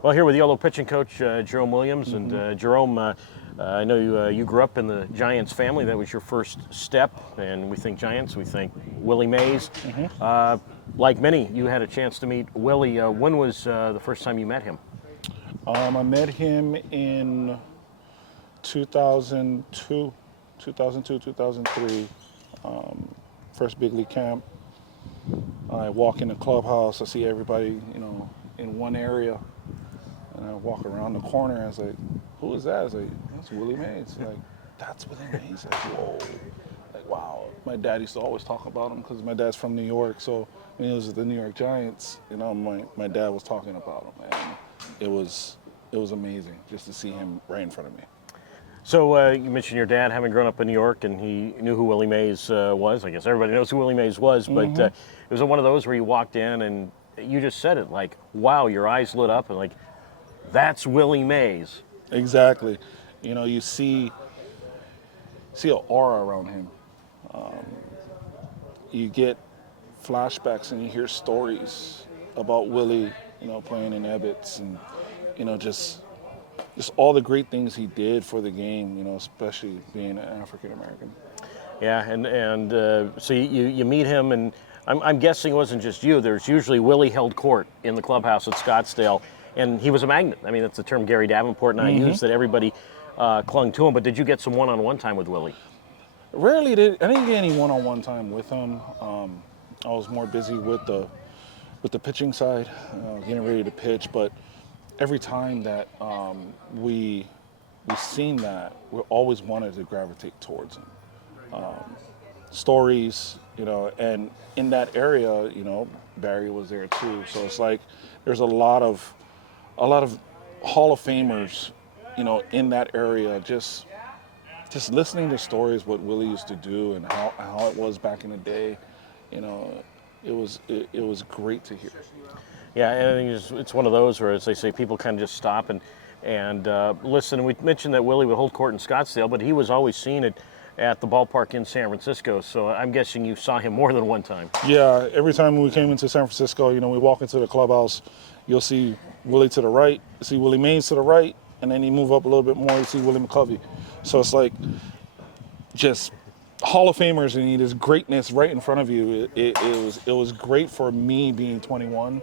Well, here with Yolo pitching coach Jerome Williams, and Jerome, I know you grew up in the Giants family. That was your first step, and we think Giants. We think Willie Mays. Like many, you had a chance to meet Willie. When was the first time you met him? I met him in 2002, 2003. First big league camp. I walk in the clubhouse. I see everybody, in one area. And I walk around the corner, and I was like, who is that? I was like, that's Willie Mays. Like, that's Willie Mays. Like, whoa. Like, wow. My dad used to always talk about him because my dad's from New York. So when he was at the New York Giants, my dad was talking about him. And it was amazing just to see him right in front of me. So you mentioned your dad having grown up in New York, and he knew who Willie Mays was. I guess everybody knows who Willie Mays was, but it was one of those where you walked in and you just said it like, wow, your eyes lit up and like, that's Willie Mays. Exactly. You see an aura around him. You get flashbacks and you hear stories about Willie, playing in Ebbets and, just all the great things he did for the game, especially being an African American. Yeah, and so you meet him, and I'm guessing it wasn't just you. There's usually Willie held court in the clubhouse at Scottsdale, and he was a magnet. I mean, that's the term Gary Davenport and I used, that everybody clung to him. But did you get some one-on-one time with Willie? Rarely did. I didn't get any one-on-one time with him. I was more busy with the pitching side, getting ready to pitch. But every time that we seen that, we always wanted to gravitate towards him. Stories, and in that area, Barry was there too. So it's like there's a lot of Hall of Famers, in that area. Just listening to stories, what Willie used to do and how it was back in the day, it was great to hear. Yeah, and I think it's one of those where, as they say, people kind of just stop and listen. We mentioned that Willie would hold court in Scottsdale, but he was always seen at the ballpark in San Francisco. So I'm guessing you saw him more than one time. Yeah, every time we came into San Francisco, we walk into the clubhouse, you'll see Willie to the right, you see Willie Mays to the right, and then you move up a little bit more, you see Willie McCovey. So it's like just Hall of Famers and this greatness right in front of you. It was great for me being 21,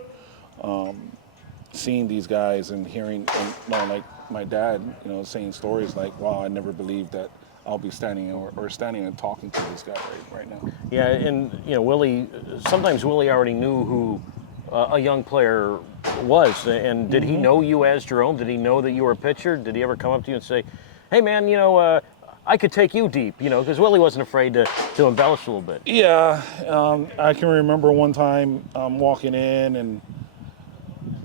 seeing these guys and hearing, and like my dad, saying stories like, wow, I never believed that I'll be standing and talking to this guy right now. Yeah, and Willie, sometimes Willie already knew who a young player was. And did he know you as Jerome? Did he know that you were a pitcher? Did he ever come up to you and say, hey man, I could take you deep, because Willie wasn't afraid to embellish a little bit. Yeah, I can remember one time walking in and,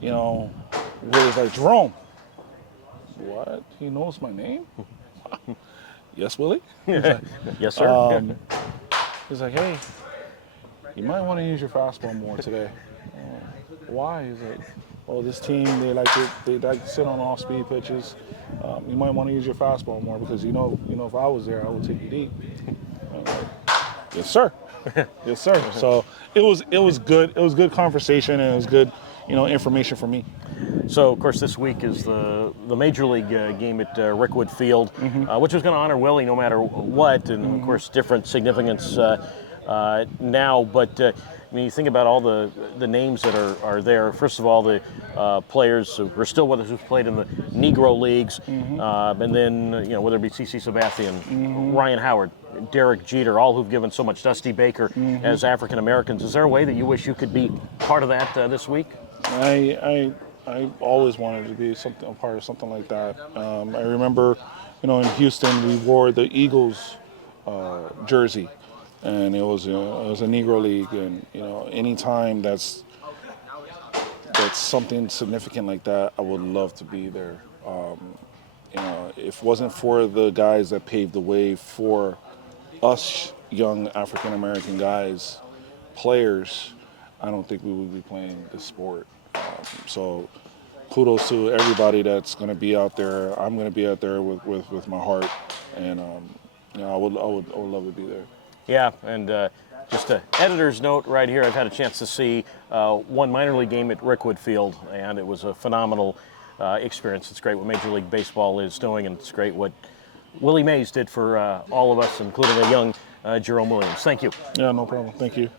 Willie's like, Jerome. What? He knows my name? Yes, Willie? Like, yes, sir. He's like, hey, you might want to use your fastball more today. Why? He's like, well, this team, they like to sit on off-speed pitches. You might want to use your fastball more because if I was there, I would take you deep. I'm like, yes, sir. Yes, sir. So it was good. It was good conversation, and it was good, information for me. So, of course, this week is the Major League game at Rickwood Field, which is going to honor Willie no matter what, and of course, different significance now. But you think about all the names that are there. First of all, the players who are still with us, who've played in the Negro leagues, and then whether it be C.C. Sabathia, Ryan Howard, Derek Jeter, all who've given so much. Dusty Baker as African Americans. Is there a way that you wish you could be part of that this week? I always wanted to be a part of something like that. I remember, in Houston, we wore the Eagles jersey, and it was a Negro League, and anytime that's something significant like that, I would love to be there. If it wasn't for the guys that paved the way for us young African American guys, players, I don't think we would be playing this sport. So kudos to everybody that's going to be out there. I'm going to be out there with my heart, and I would love to be there. Yeah, and just an editor's note right here. I've had a chance to see one minor league game at Rickwood Field, and it was a phenomenal experience. It's great what Major League Baseball is doing, and it's great what Willie Mays did for all of us, including a young Jerome Williams. Thank you. Yeah, no problem. Thank you.